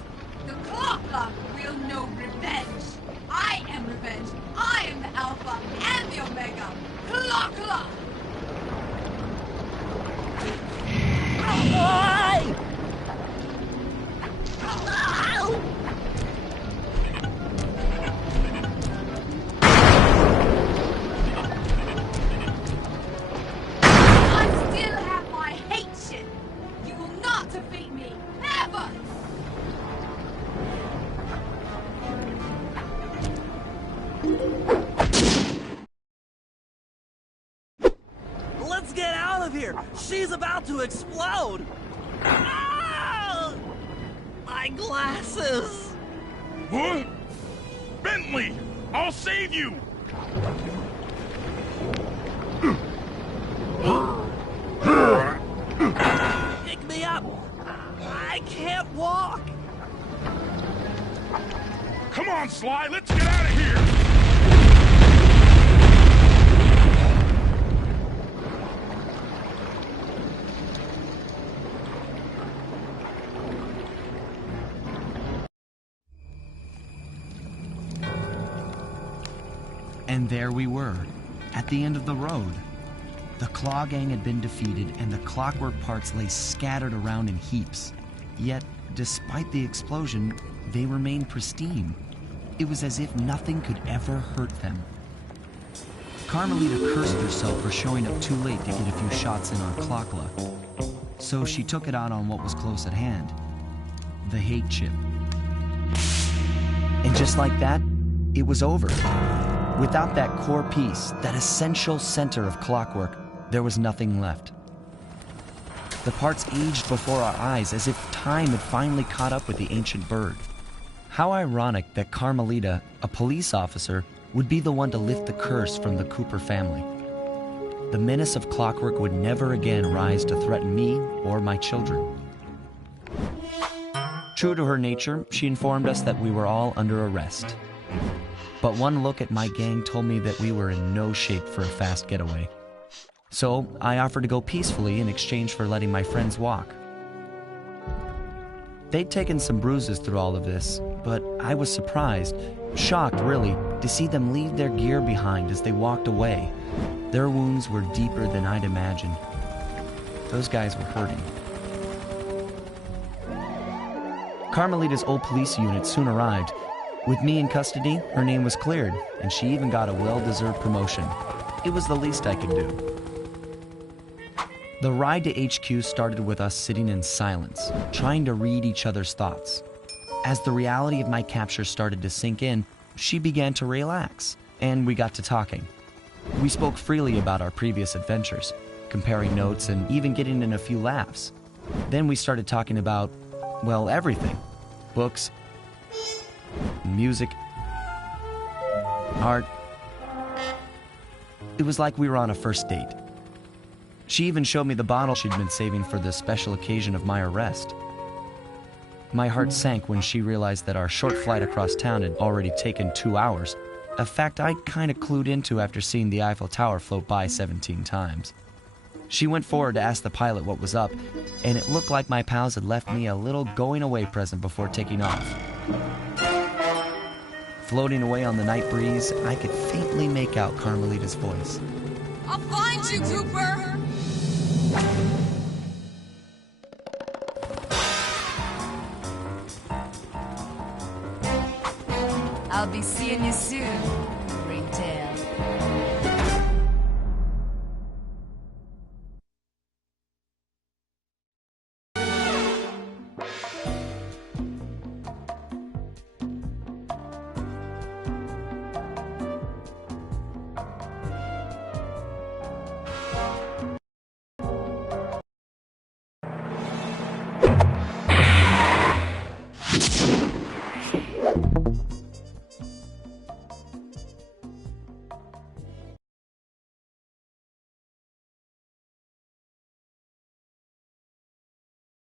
The Clock will know revenge. I am revenge. I am the Alpha and the Omega. Clock! I still have my hate shit. You will not defeat me. Never! Let's get out of here! She's about to explode! Ah! My glasses! What? Bentley, I'll save you! Pick me up! I can't walk! Come on, Sly, let's get out of here! And there we were, at the end of the road. The Claw Gang had been defeated, and the clockwork parts lay scattered around in heaps. Yet, despite the explosion, they remained pristine. It was as if nothing could ever hurt them. Carmelita cursed herself for showing up too late to get a few shots in on Clockla. So she took it out on what was close at hand, the hate chip. And just like that, it was over. Without that core piece, that essential center of clockwork, there was nothing left. The parts aged before our eyes as if time had finally caught up with the ancient bird. How ironic that Carmelita, a police officer, would be the one to lift the curse from the Cooper family. The menace of clockwork would never again rise to threaten me or my children. True to her nature, she informed us that we were all under arrest. But one look at my gang told me that we were in no shape for a fast getaway. So I offered to go peacefully in exchange for letting my friends walk. They'd taken some bruises through all of this, but I was surprised, shocked really, to see them leave their gear behind as they walked away. Their wounds were deeper than I'd imagined. Those guys were hurting. Carmelita's old police unit soon arrived. With me in custody, her name was cleared, and she even got a well-deserved promotion. It was the least I could do. The ride to HQ started with us sitting in silence, trying to read each other's thoughts. As the reality of my capture started to sink in, she began to relax, and we got to talking. We spoke freely about our previous adventures, comparing notes and even getting in a few laughs. Then we started talking about, well, everything. Books, music, art. It was like we were on a first date. She even showed me the bottle she'd been saving for the special occasion of my arrest. My heart sank when she realized that our short flight across town had already taken 2 hours, a fact I kind of clued into after seeing the Eiffel Tower float by 17 times. She went forward to ask the pilot what was up, and it looked like my pals had left me a little going-away present before taking off. Floating away on the night breeze, I could faintly make out Carmelita's voice. I'll find you, Cooper! I'll be seeing you soon.